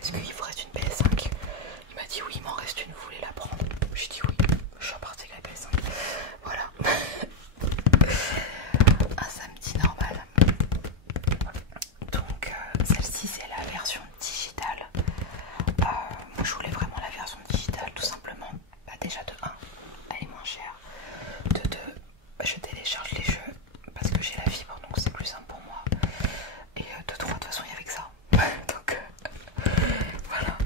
est-ce qu'il vous reste une PS5? Il m'a dit oui, il m'en reste une, vous voulez la prendre? J'ai dit oui, je suis repartie avec la PS5. Voilà. Un samedi normal. Donc celle-ci c'est la version digitale. Moi je voulais vraiment la version digitale tout simplement. Bah, déjà de 1, elle est moins chère. De 2, je télécharge les jeux parce que j'ai la fibre donc c'est plus simple pour moi. Et de 3, de toute façon il y avait que ça. Donc voilà.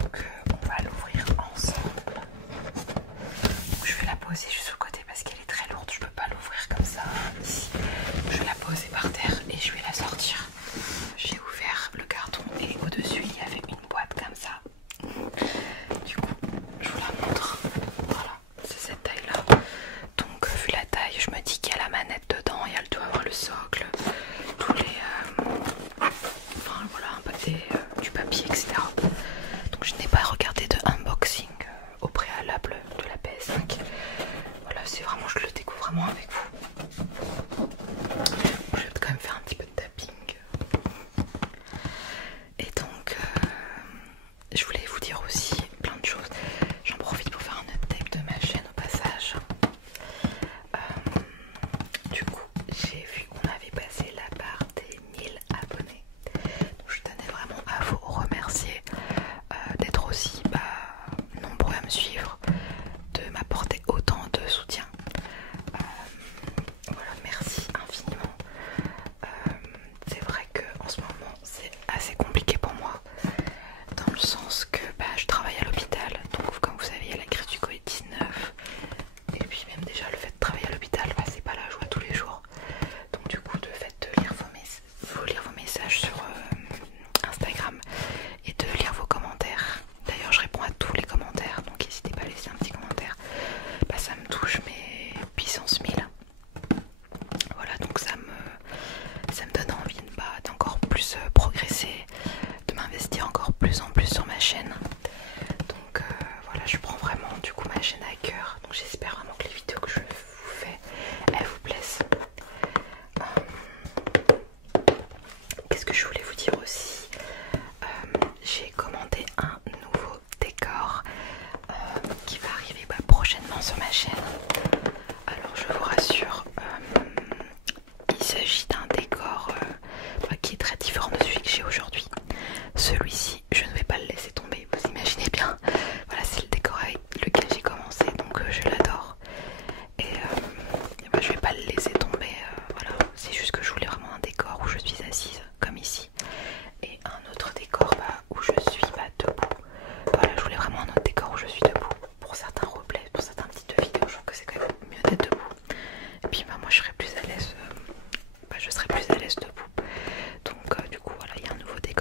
Donc on va l'ouvrir ensemble. Donc, je vais la poser juste sur le côté parce qu'elle est très lourde. Je peux pas l'ouvrir comme ça ici. Je vais la poser par terre et je vais la sortir. J'ai ouvert le carton et au-dessus il y avait une boîte comme ça. Du coup, je vous la montre. Voilà, c'est cette taille-là. Donc, vu la taille, je me dis qu'il y a la manette dedans, il doit avoir le socle, tous les. Enfin voilà, du papier, etc. Donc, je n'ai pas regardé de unboxing au préalable de la PS5. Voilà, c'est vraiment, je le découvre vraiment avec vous. Je vais quand même faire un petit peu de tapping. Et donc, je voulais vous dire aussi plein de choses. J'en profite pour faire un update de ma chaîne au passage. Du coup, j'ai vu qu'on avait passé la barre des 1000 abonnés. Donc, je tenais vraiment à vous remercier d'être aussi nombreux à me suivre, de m'apporter autant de soutien. Voilà, merci infiniment. C'est vrai qu'en ce moment c'est assez compliqué pour moi dans le sens que je travaille à l'hôpital, donc comme vous savez il y a la crise du Covid-19 et puis même déjà le fait de travailler à l'hôpital c'est pas la joie tous les jours, donc du coup de fait de lire vos messages sur Instagram et de lire vos commentaires. D'ailleurs je réponds à tous les commentaires, donc n'hésitez pas à laisser un petit commentaire, ça me touche mais puissance 1000. Voilà, donc ça me donne envie d'encore plus progresser, de m'investir encore plus en plus sur ma chaîne. Donc voilà, je prends vraiment du coup ma chaîne à cœur. Donc j'espère vraiment que les vidéos que je vous fais, elles vous plaisent. Qu'est-ce que je voulais vous dire aussi? J'ai commandé un nouveau décor qui va arriver prochainement sur ma chaîne. Alors je vous rassure, il s'agit d'un décor qui est très différent de celui que j'ai aujourd'hui. Celui-ci, je ne vais pas le laisser tomber, vous imaginez bien. Voilà, c'est le décor avec lequel j'ai commencé, donc je l'adore. Et je vais pas le laisser tomber, voilà. C'est juste que je voulais vraiment un décor où je suis assise, comme ici. Et un autre décor où je suis debout. Voilà, je voulais vraiment un autre décor où je suis debout. Pour certains replays, pour certains petites vidéos, je trouve que c'est quand même mieux d'être debout. Et puis moi je serais plus à l'aise, je serais plus à l'aise debout. Donc du coup voilà, il y a un nouveau décor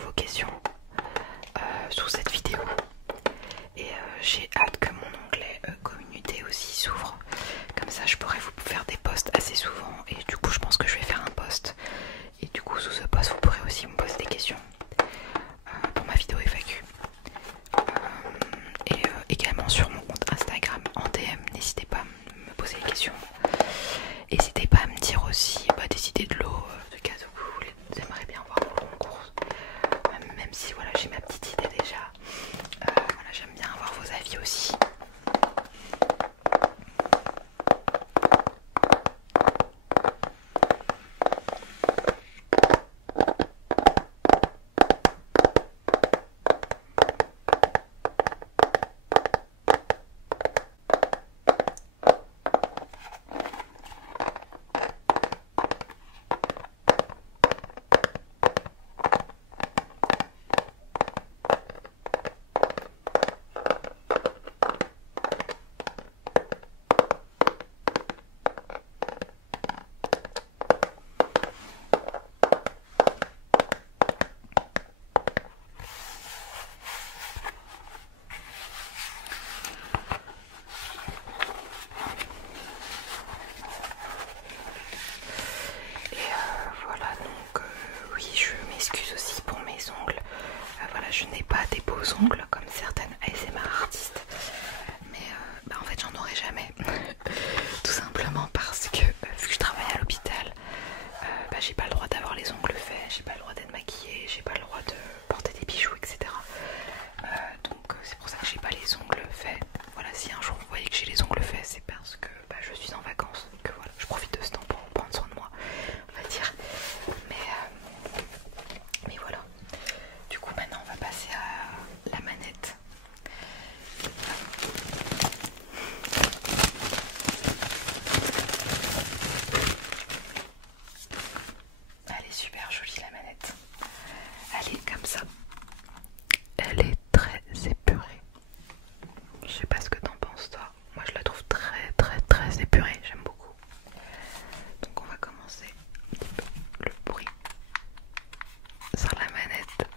vos questions sous cette vidéo. Et j'ai hâte que mon onglet communauté aussi s'ouvre. Comme ça je pourrai vous faire des posts assez souvent. Et du coup je pense que je vais faire un post. Et du coup sous ce post vous pourrez aussi me poser des questions pour ma vidéo FAQ. Et également sur mon compte Instagram en DM, n'hésitez pas à me poser des questions. N'hésitez pas à me dire aussi des idées de l'eau, de cas où vous aimeriez bien voir mon concours. Même si voilà, j'ai ma petite idée déjà. Voilà, j'aime bien avoir vos avis aussi. Je n'ai pas des beaux ongles comme certaines ASMR artistes, mais en fait j'en aurai jamais. Tout simplement parce que vu que je travaille à l'hôpital, j'ai pas le droit d'avoir les ongles faits, j'ai pas le droit d'être maquillée, j'ai pas le droit de porter des bijoux, etc. Donc c'est pour ça que j'ai pas les ongles faits. Voilà, si un jour vous voyez que j'ai les ongles faits, c'est parce que je suis en vacances et que voilà, je profite de ce temps pour prendre soin de moi, on va dire. Mais voilà. Du coup maintenant on va passer à la manette. Elle est super jolie la manette. Elle est comme ça. Elle est très épurée. Je sais pas ce que t'en penses toi. Moi je la trouve très épurée. J'aime beaucoup. Donc on va commencer un petit peu le bruit sur la manette.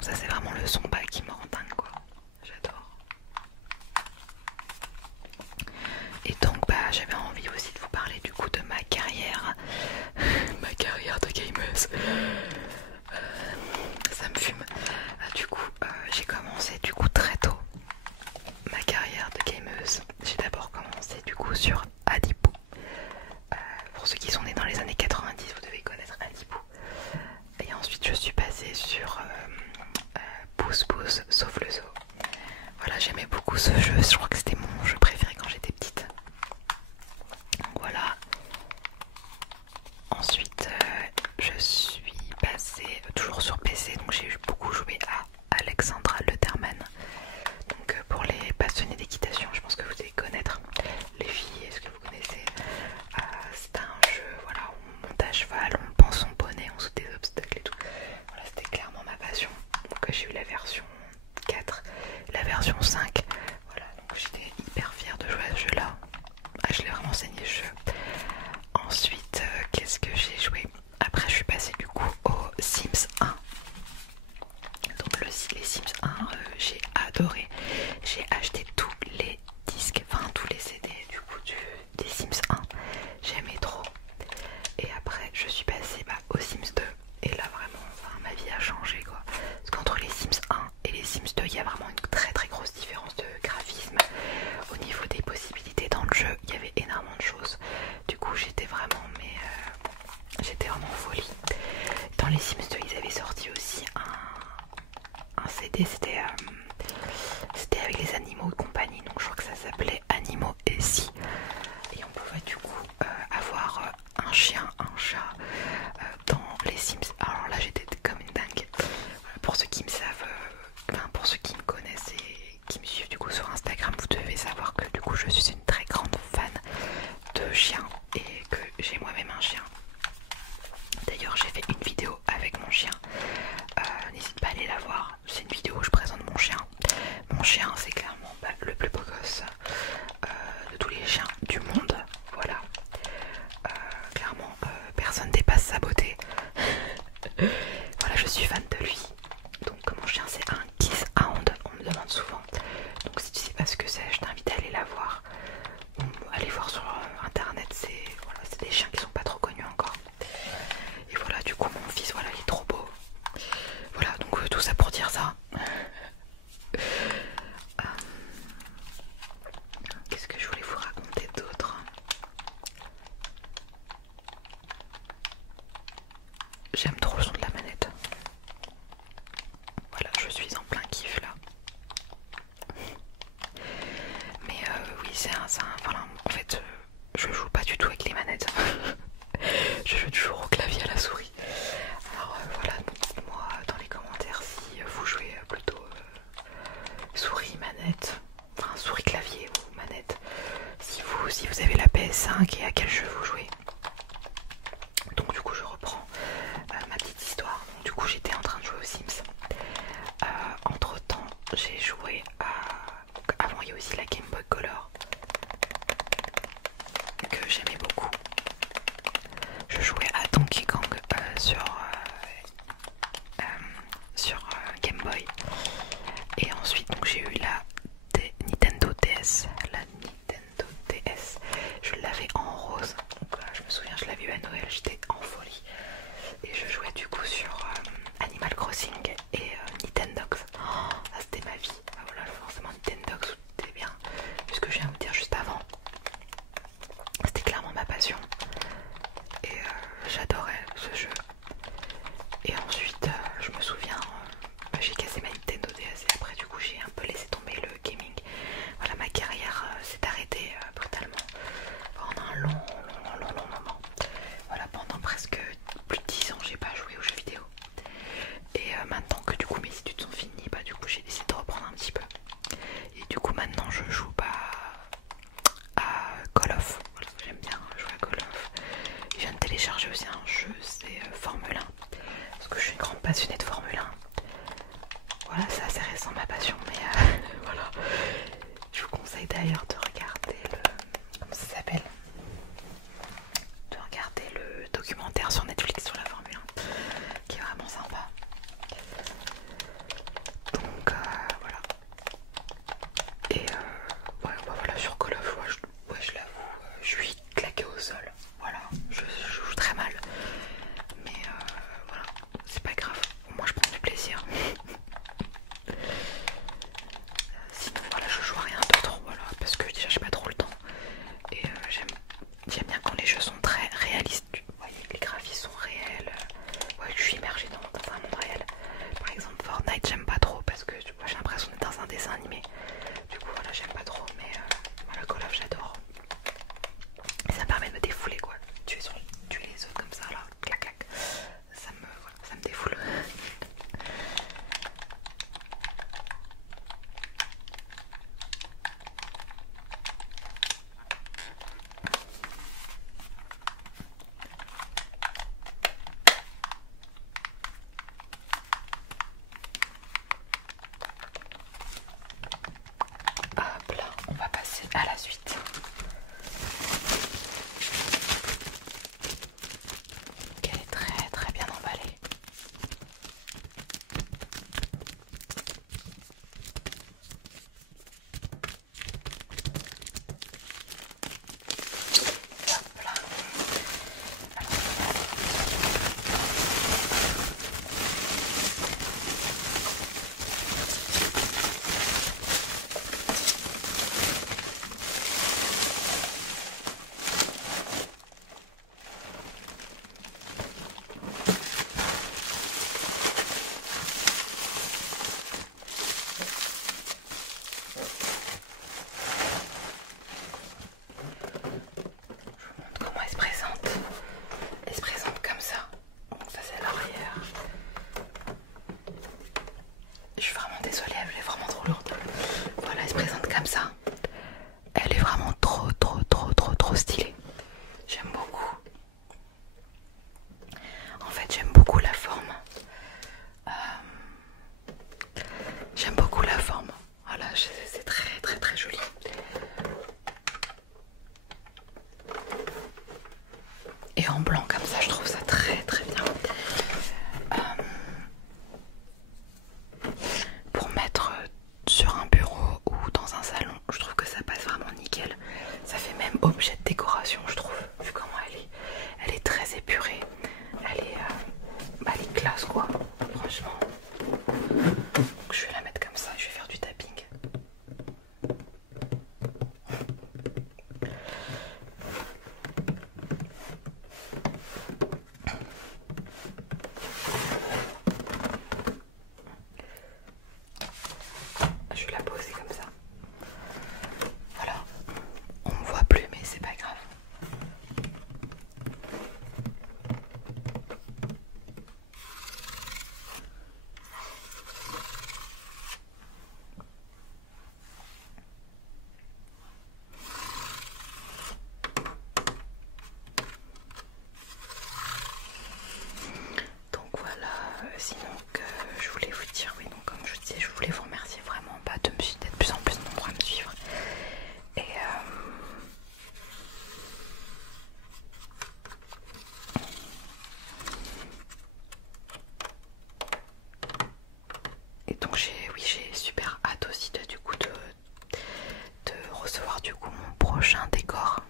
Ça c'est vraiment le son qui me rend dingue quoi. J'adore. Et donc j'avais envie aussi de vous parler du coup de ma carrière. Ma carrière de gameuse. Ça me fume. Du coup j'ai commencé du coup très tôt ma carrière de gameuse. J'ai d'abord commencé du coup sur Adipou. Pour ceux qui sont nés dans les années 90, vous devez connaître Adipou. Et ensuite je suis passée sur Pouce Pouce Sauf le Zoo. Voilà, j'aimais beaucoup ce jeu, je crois que c'était mon jeu préféré quand j'étais petite. Donc voilà. Ensuite je suis passée toujours sur PC, donc j'ai beaucoup joué à Alexandra Lederman. Donc pour les passionnés d'équitation, je pense que vous devez connaître. Les filles, est-ce que vous connaissez? C'est un jeu, voilà, on monte à cheval, on pense son poney, on saute des obstacles et tout. Voilà, c'était clairement ma passion. Donc j'ai eu la version 4, la version 5. Voilà, donc j'étais hyper fière de jouer à ce jeu là. Je l'ai vraiment saigné ce jeu. Ensuite, qu'est-ce que j'ai joué? Après je suis passée du coup au Sims 1. Donc les Sims 1, j'ai adoré. J'ai acheté tous les disques, enfin tous les CD du coup des Sims 1. J'aimais trop. Et après je suis passée aux Sims 2. Et là vraiment, ma vie a changé quoi. Parce qu'entre les Sims 1 et les Sims 2, il y a vraiment une très grosse différence de graphisme. Au niveau des possibilités dans le jeu, il y avait énormément de choses. Du coup j'étais vraiment en folie. Dans les Sims 2, ils avaient sorti aussi un CD, c'était avec les animaux de compagnie, donc je crois que ça s'appelait Animaux et Si. Et on pouvait du coup avoir un chien, un chat dans les Sims. Alors là j'étais comme une dingue. Pour ceux qui me savent, pour ceux qui me connaissent et qui me suivent du coup sur Instagram, vous devez savoir que du coup je suis une très grande fan de chiens et que j'ai moi-même un chien. D'ailleurs j'ai fait une vidéo avec mon chien, n'hésite pas à aller la voir. C'est une vidéo où je présente Crossing et Nintendogs. Oh, ça c'était ma vie. Ah, voilà, forcément Nintendogs, c'était bien. Puisque je viens de vous dire juste avant, c'était clairement ma passion. Et j'adorais ce jeu. Et ensuite, je me souviens, j'ai cassé ma Nintendo DS et après du coup j'ai un peu laissé tomber le gaming. Voilà, ma carrière s'est arrêtée brutalement pendant un long moment. Voilà, pendant presque plus de 10 ans j'ai pas joué aux jeux vidéo. Et maintenant que du coup mes études sont finies, bah du coup j'ai décidé de reprendre un petit peu. Et du coup maintenant je joue à Call of. Voilà, j'aime bien jouer à Call of. Je viens de télécharger aussi un jeu, c'est Formule 1. Parce que je suis une grande passionnée de Formule 1. Voilà, c'est assez récent ma passion, mais voilà. Je vous conseille d'ailleurs de regarder le... Comment ça s'appelle? De regarder le documentaire sur Netflix sur la Formule 1, qui est vraiment sympa. Donc voilà. Et ouais, bah voilà, sur Call of, ouais, je l'avoue, je suis claquée au sol. Voilà, je joue très mal. Mais voilà, c'est pas grave. Moi je prends du plaisir. Sinon voilà, je joue à rien d'autre, voilà, parce que déjà j'ai pas trop le temps. Et j'aime bien quand les jeux sont très réalistes. Vous voyez que les graphismes sont réels. Ouais, je suis immergée dans un monde réel. Par exemple Fortnite j'aime pas trop parce que j'ai l'impression d'être dans un dessin animé. Du coup voilà, j'aime pas trop, mais voilà, Call of j'adore. Et ça me permet de me défouler quoi. Tuer les autres comme ça là, clac clac. Ça me défoule. Hop là, on va passer à la suite. Qui est très très bien emballée. Hop là. Comment elle se présente? Elle se présente comme ça. Donc ça c'est l'arrière. Je suis vraiment désolée, elle est vraiment trop lourde. Voilà, elle se présente comme ça. Elle est vraiment trop stylée. J'aime beaucoup. En fait j'aime beaucoup la forme. J'aime beaucoup la forme. Voilà, c'est très joli. Et en blanc comme ça, je trouve ça très bien. Pour mettre sur un bureau ou dans un salon, je trouve que ça passe vraiment nickel. Ça fait même objet de décoration, je trouve, vu comment elle est. Elle est très épurée. Elle est classe quoi, franchement. Donc je vais la mettre comme ça, je vais faire du tapping. Je vais la poser comme ça. Voilà. On me voit plus mais c'est pas grave. Donc voilà, sinon que je voulais vous dire, oui, donc comme je disais, je voulais vous remercier vraiment d'être de plus en plus nombreux à me suivre. Et donc j'ai super hâte aussi de recevoir du coup mon prochain décor.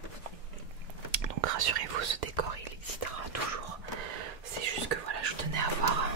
Donc rassurez-vous, ce décor il existera toujours. C'est juste que voilà, je tenais à avoir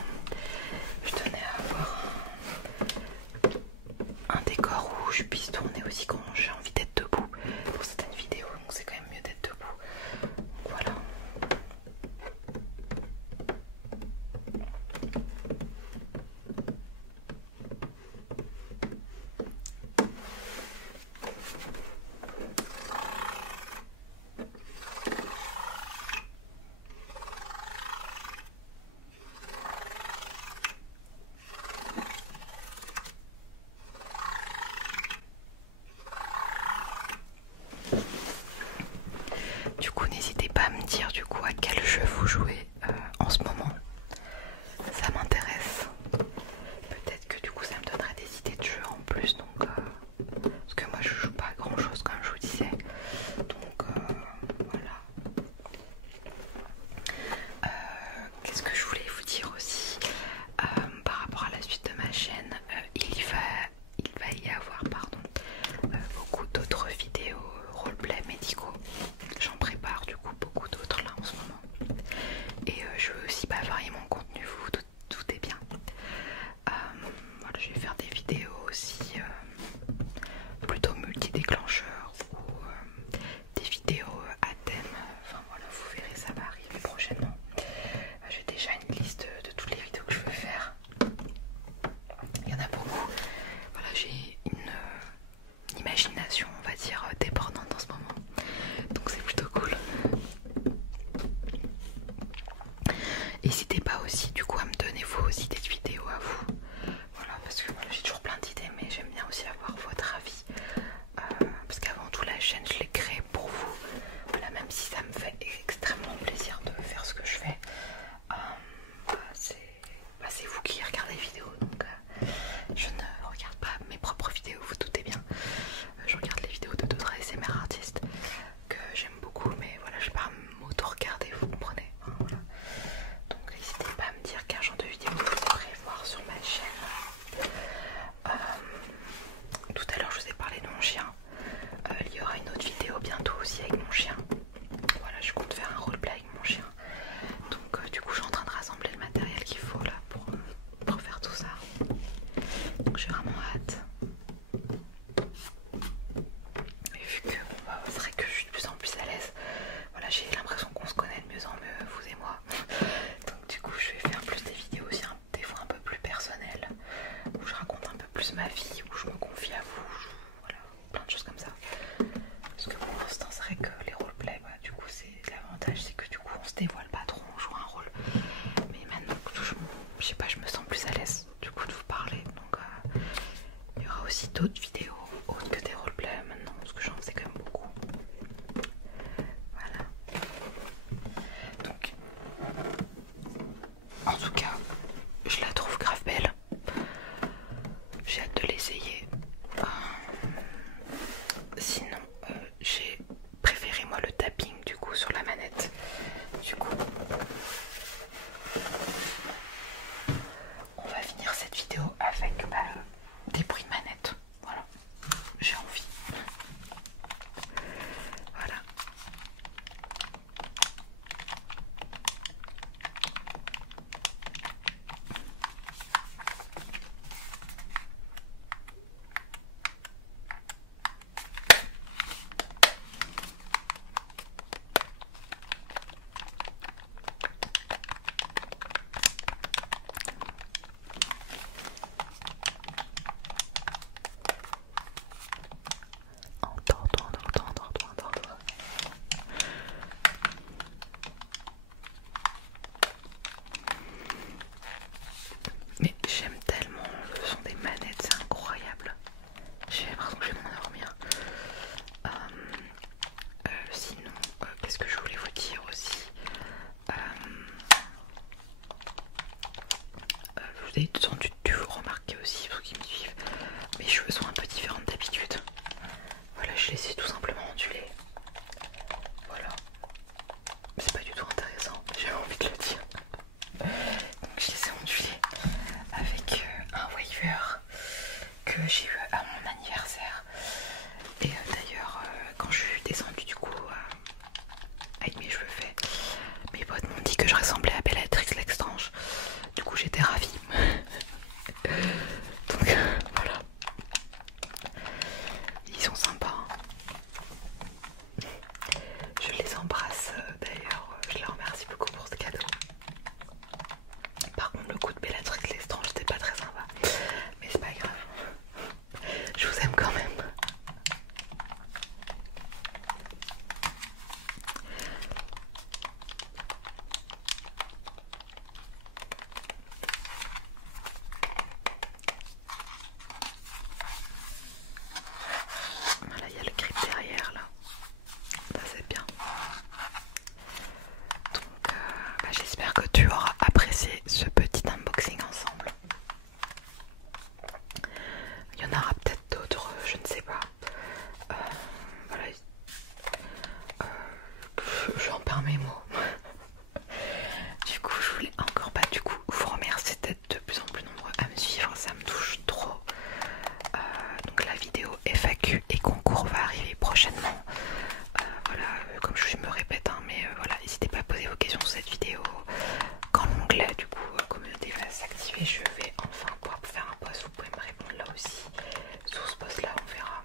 regarde les vidéos, donc je ne regarde pas mes propres vidéos, vous doutez bien. Je regarde les vidéos de d'autres ASMR artistes que j'aime beaucoup, mais voilà, je vais pas m'auto-regarder, vous comprenez, hein, voilà. Donc n'hésitez pas à me dire quel genre de vidéo vous aimeriez voir sur ma chaîne. Tout à l'heure je vous ai parlé de mon chien. Il y aura une autre vidéo bientôt aussi avec mon chien. Voilà, je compte faire un roleplay avec mon chien. Donc du coup je suis en train de rassembler le matériel qu'il faut là pour faire tout ça. Donc j'ai vraiment hâte. Et vu que c'est vrai que je suis de plus en plus à l'aise, voilà, j'ai l'impression qu'on se connaît de mieux en mieux, vous et moi. Donc du coup je vais faire plus des vidéos aussi des fois un peu plus personnelles, où je raconte un peu plus ma vie, où je me confie à vous, voilà, plein de choses comme ça. Parce que pour l'instant c'est vrai que les roleplays, bah, du coup c'est l'avantage, c'est que du coup on se dévoile pas trop, on joue un rôle. Mais maintenant que je sais pas, je me sens plus à l'aise du coup de vous parler. Donc il y aura aussi d'autres vidéos autres que des roleplays maintenant, parce que j'en sais quand même beaucoup. Voilà. Donc en tout cas, je la trouve grave belle. J'ai hâte de l'essayer. Sinon, j'ai préféré moi le tapping du coup sur la manette. Du coup, on va finir cette vidéo avec des bruits de manette. Voilà, j'ai envie. Voilà. Entendre. Mais j'aime tellement le son des manettes, c'est incroyable. J'ai l'impression que je vais m'endormir. Sinon, qu'est-ce que je voulais vous dire aussi? Vous avez sans doute dû vous remarquer aussi, pour ceux qui me suivent, mes cheveux sont un peu différents d'habitude. Voilà, je les ai tout simplement ondulés. Voilà. C'est pas du tout intéressant, j'ai envie de le dire. Donc je les ai ondulés avec un waver que j'ai eu à mon anniversaire. Et d'ailleurs, quand je suis descendue du coup avec mes cheveux faits, mes potes m'ont dit que je ressemblais à Bellatrix Lestrange. Du coup j'étais ravie. Donc voilà. Ils sont sympas. Je les embrasse d'ailleurs. Je les remercie beaucoup pour ce cadeau. Par contre le coup de Bellatrix Lestrange c'était pas très sympa. Mais c'est pas grave. Je vous aime quand même. Voilà, il y a le grip derrière là. Ça c'est bien. Donc j'espère que tu auras apprécié ce petit unboxing ensemble. Il y en aura peut-être d'autres, je ne sais pas. Voilà. J'en perds mes mots. Du coup, je voulais encore pas vous remercier d'être de plus en plus nombreux à me suivre, ça me touche trop. Donc la vidéo FAQ et concours va arriver prochainement. Voilà, comme je me répète, hein, mais voilà, n'hésitez pas à poser vos questions sur cette vidéo. Quand l'onglet du coup communauté va s'activer, je vais enfin pouvoir faire un post. Vous pouvez me répondre là aussi. Sur ce post là, on verra.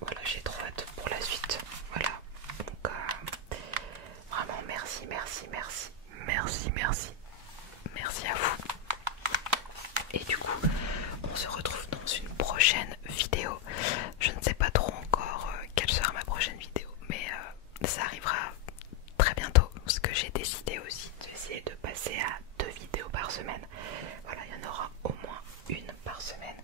Voilà, j'ai trop hâte pour la suite. Voilà, donc vraiment merci à vous. Et du coup, on se retrouve dans une prochaine vidéo. Je ne sais pas trop encore quelle sera ma prochaine vidéo, mais ça arrivera très bientôt. Ce que j'ai décidé aussi d'essayer de passer à 2 vidéos par semaine. Voilà, il y en aura au moins une par semaine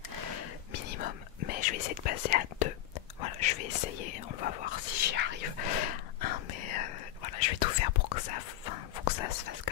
minimum, mais je vais essayer de passer à 2. Voilà, je vais essayer, on va voir si j'y arrive. Hein, mais voilà, je vais tout faire pour que ça se fasse